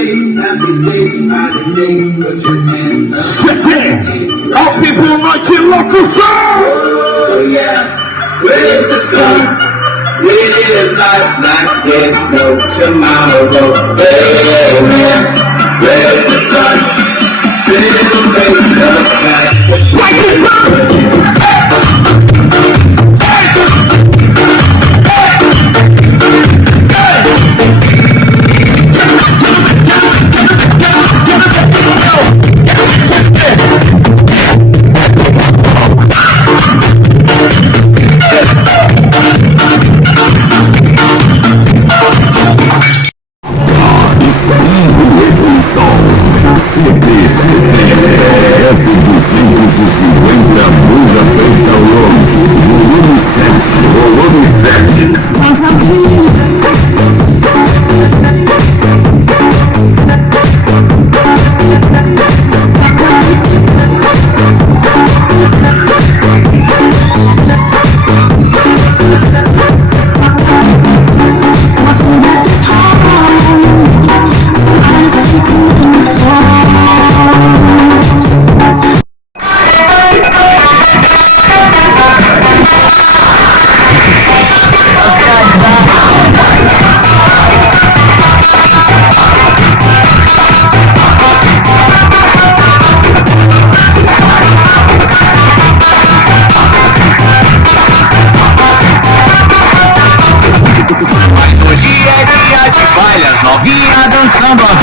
All people noite locução. Oh yeah, where's the sun? Live life like there's no tomorrow. Hey man, where's the sun? Celebrate the fact. F250 muda preta ao longo. Volume 7. Novinha dançando a